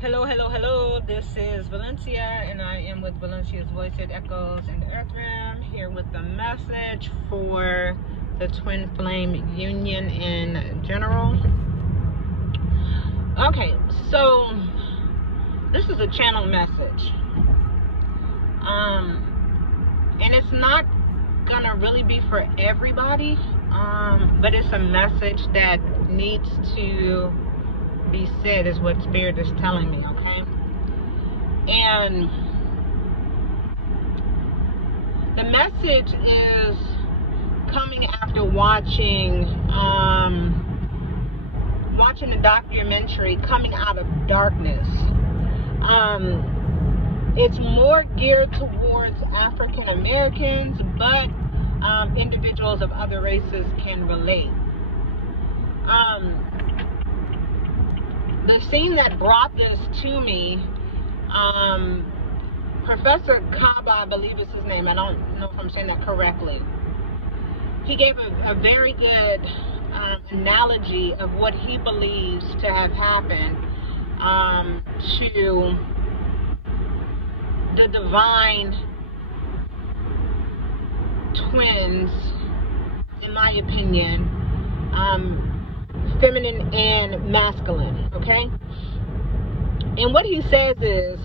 Hello, hello, hello. This is Valencia, and I am with ValenciasVoiceItEchoes in the Earth Realm, here with the message for the twin flame union in general. Okay, so this is a channel message. And it's not gonna really be for everybody, but it's a message that needs to be said, is what Spirit is telling me, okay? And the message is coming after watching the documentary Coming Out of Darkness. It's more geared towards African Americans, but individuals of other races can relate. The scene that brought this to me, Professor Kaba, I believe is his name. I don't know if I'm saying that correctly. He gave a very good analogy of what he believes to have happened to the divine twins, in my opinion, feminine and masculine, okay? And what he says is,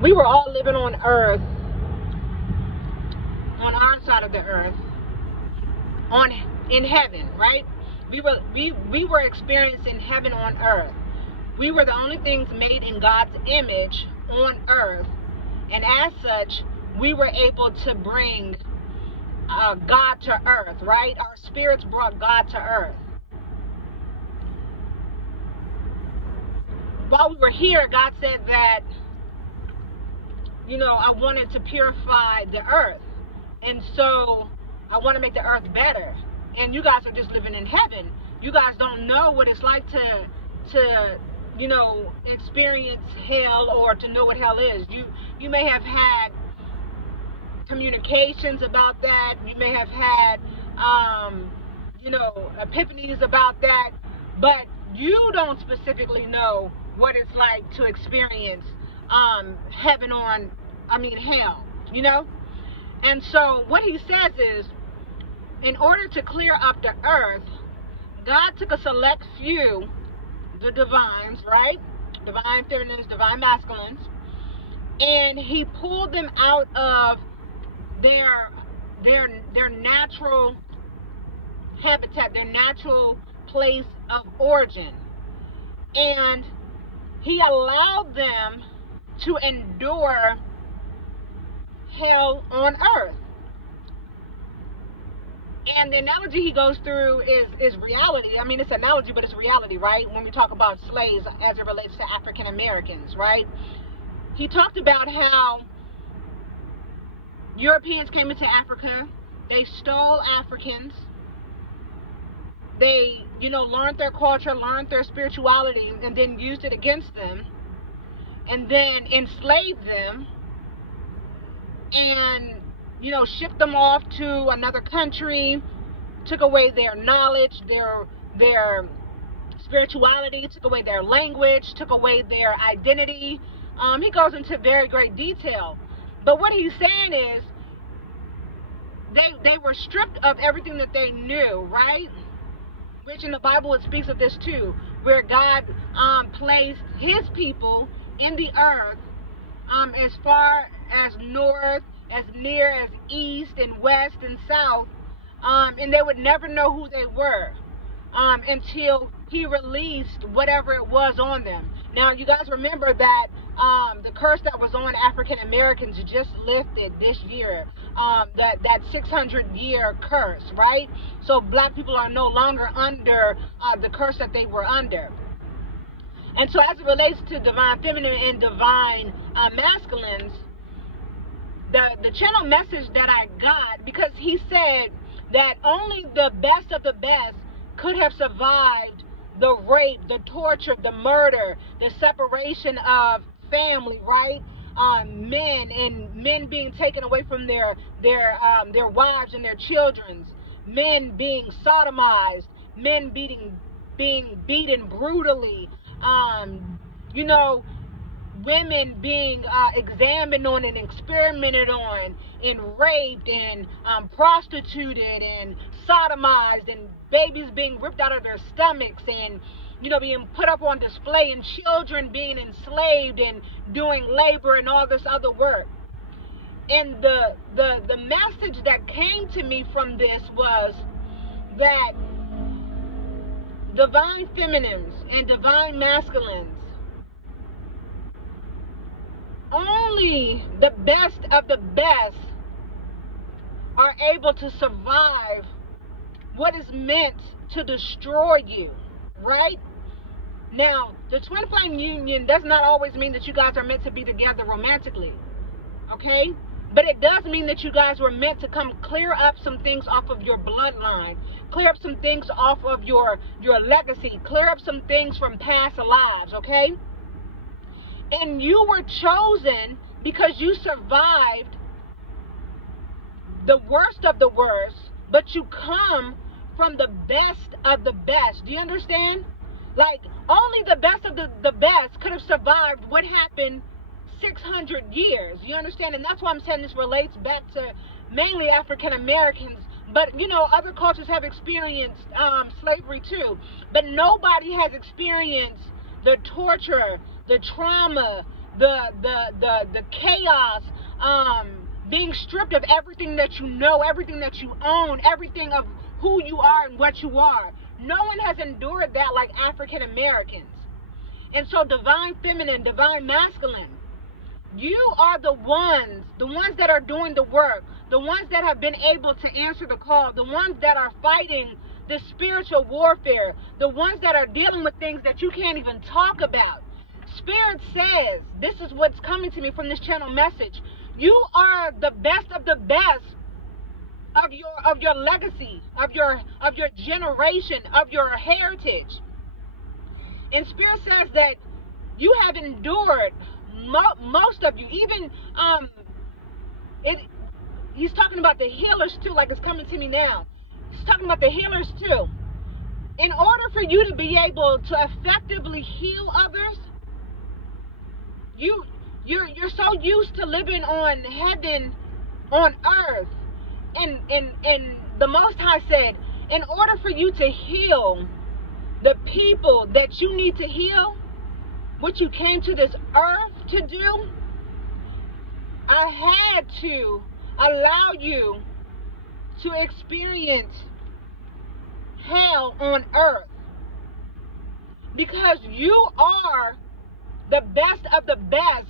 we were all living on earth, on our side of the earth, in heaven, right? We were experiencing heaven on earth. We were the only things made in God's image on earth, and as such, we were able to bring God to earth, right? Our spirits brought God to earth. While we were here, God said that, I wanted to purify the earth. And so I want to make the earth better. And you guys are just living in heaven. You guys don't know what it's like to experience hell, or to know what hell is. You may have had communications about that. You may have had epiphanies about that, but you don't specifically know what it's like to experience hell, And so what he says is, in order to clear up the earth, God took a select few, the divines, right? Divine feminines, divine masculines, and he pulled them out of their natural habitat, their natural place of origin, and he allowed them to endure hell on earth. And the analogy he goes through is reality. I mean, it's an analogy, but it's reality, right? When we talk about slaves as it relates to African Americans, right? He talked about how Europeans came into Africa, they stole Africans, they, learned their culture, learned their spirituality, and then used it against them, and then enslaved them, and, shipped them off to another country, took away their knowledge, their spirituality, took away their language, took away their identity. He goes into very great detail. But what he's saying is, they were stripped of everything that they knew, right? Which in the Bible it speaks of this too, where God placed his people in the earth, as far as north, as near as east and west and south, and they would never know who they were until he released whatever it was on them. Now, you guys remember that the curse that was on African Americans just lifted this year, that 600-year curse, right? So black people are no longer under the curse that they were under. And so as it relates to divine feminine and divine masculines, the channel message that I got, because he said that only the best of the best could have survived the rape, the torture, the murder, the separation of family, right? Men being taken away from their wives and their children, men being sodomized, men being beaten brutally, you know, women being examined on and experimented on and raped and prostituted and sodomized, and babies being ripped out of their stomachs and, you know, being put up on display, and children being enslaved and doing labor and all this other work. And the message that came to me from this was that divine feminines and divine masculines, only the best of the best are able to survive what is meant to destroy you, right? Now, the twin flame union does not always mean that you guys are meant to be together romantically, okay? But it does mean that you guys were meant to come clear up some things off of your bloodline, clear up some things off of your legacy, clear up some things from past lives, okay? And you were chosen because you survived the worst of the worst, but you come from the best of the best. Do you understand? Like, only the best of the best could have survived what happened 600 years. You understand? And that's why I'm saying this relates back to mainly African Americans. But, you know, other cultures have experienced slavery too. But nobody has experienced the torture, the trauma, the chaos, being stripped of everything that you know, everything that you own, everything of who you are and what you are. No one has endured that like African Americans. And so divine feminine, divine masculine, you are the ones that are doing the work, the ones that have been able to answer the call, the ones that are fighting the spiritual warfare, the ones that are dealing with things that you can't even talk about. Spirit says, this is what's coming to me from this channel message, you are the best of the best of your legacy, of your generation, of your heritage. And Spirit says that you have endured, most of you, even he's talking about the healers too, like it's coming to me now. He's talking about the healers too. In order for you to be able to effectively heal others, you're so used to living on heaven on earth, and the Most High said, in order for you to heal the people that you need to heal, what you came to this earth to do, I had to allow you to experience hell on earth, because you are the best of the best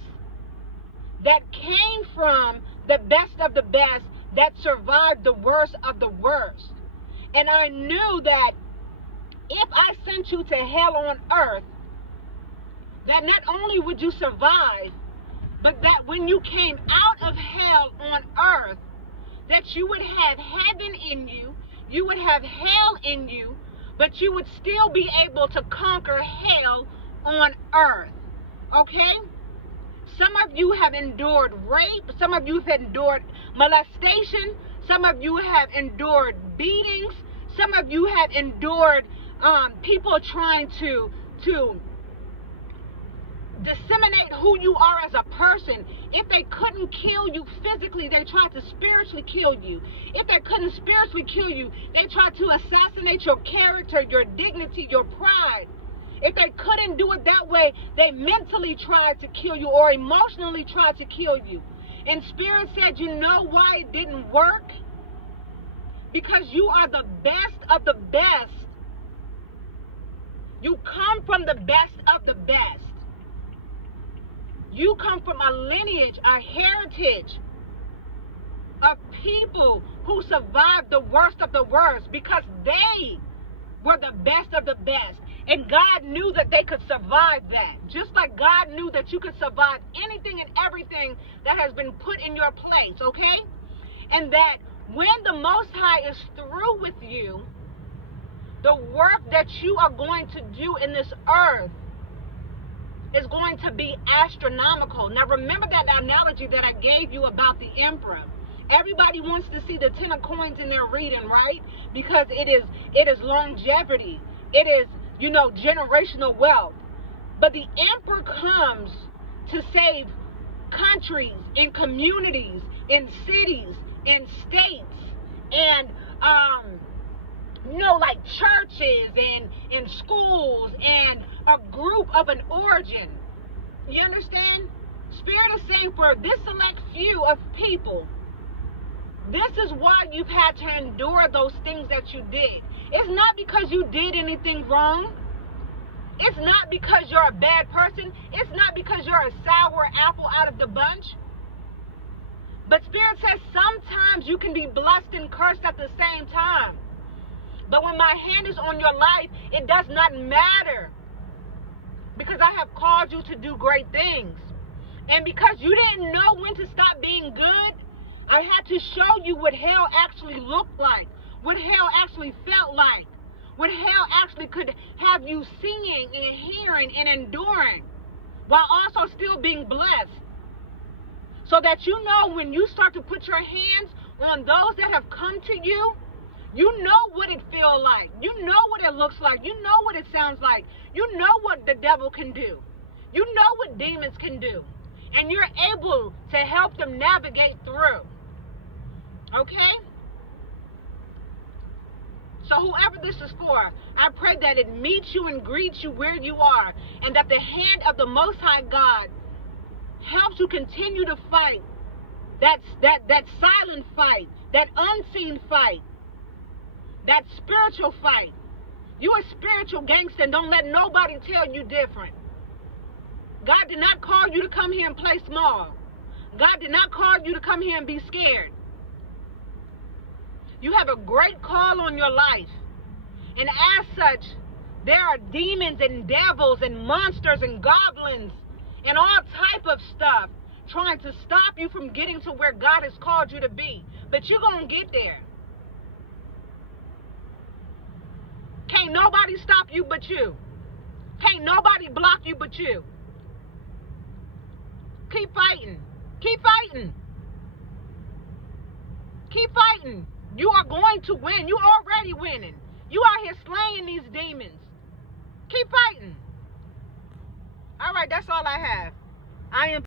that came from the best of the best that survived the worst of the worst. And I knew that if I sent you to hell on earth, that not only would you survive, but that when you came out of hell on earth, that you would have heaven in you, you would have hell in you, but you would still be able to conquer hell on earth. Okay? Some of you have endured rape, some of you have endured molestation, some of you have endured beatings, some of you have endured people trying to disseminate who you are as a person. If they couldn't kill you physically, they tried to spiritually kill you. If they couldn't spiritually kill you, they tried to assassinate your character, your dignity, your pride. If they couldn't do it that way, they mentally tried to kill you or emotionally tried to kill you. And Spirit said, you know why it didn't work? Because you are the best of the best. You come from the best of the best. You come from a lineage, a heritage of people who survived the worst of the worst, because they were the best of the best. And God knew that they could survive that. Just like God knew that you could survive anything and everything that has been put in your place, okay? And that when the Most High is through with you, the work that you are going to do in this earth is going to be astronomical. Now remember that analogy that I gave you about the emperor. Everybody wants to see the 10 of coins in their reading, right? Because it is longevity. It is, you know, generational wealth. But the emperor comes to save countries and communities and cities and states and like churches and schools and a group of an origin. You understand? Spirit is saying for this select few of people, this is why you've had to endure those things that you did. It's not because you did anything wrong. It's not because you're a bad person. It's not because you're a sour apple out of the bunch. But Spirit says sometimes you can be blessed and cursed at the same time. But when my hand is on your life, it does not matter. Because I have called you to do great things. And because you didn't know when to stop being good, I had to show you what hell actually looked like. What hell actually felt like. What hell actually could have you seeing and hearing and enduring. While also still being blessed. So that you know when you start to put your hands on those that have come to you, you know what it feels like. You know what it looks like. You know what it sounds like. You know what the devil can do. You know what demons can do. And you're able to help them navigate through. Okay? So whoever this is for, I pray that it meets you and greets you where you are. And that the hand of the Most High God helps you continue to fight. That silent fight. That unseen fight. That spiritual fight. You a spiritual gangster and don't let nobody tell you different. God did not call you to come here and play small. God did not call you to come here and be scared. You have a great call on your life. And as such, there are demons and devils and monsters and goblins and all type of stuff trying to stop you from getting to where God has called you to be. But you're going to get there. Can't nobody stop you but you. Can't nobody block you but you. Keep fighting. Keep fighting. Keep fighting. You are going to win. You already winning. You out here slaying these demons. Keep fighting. All right, that's all I have. I am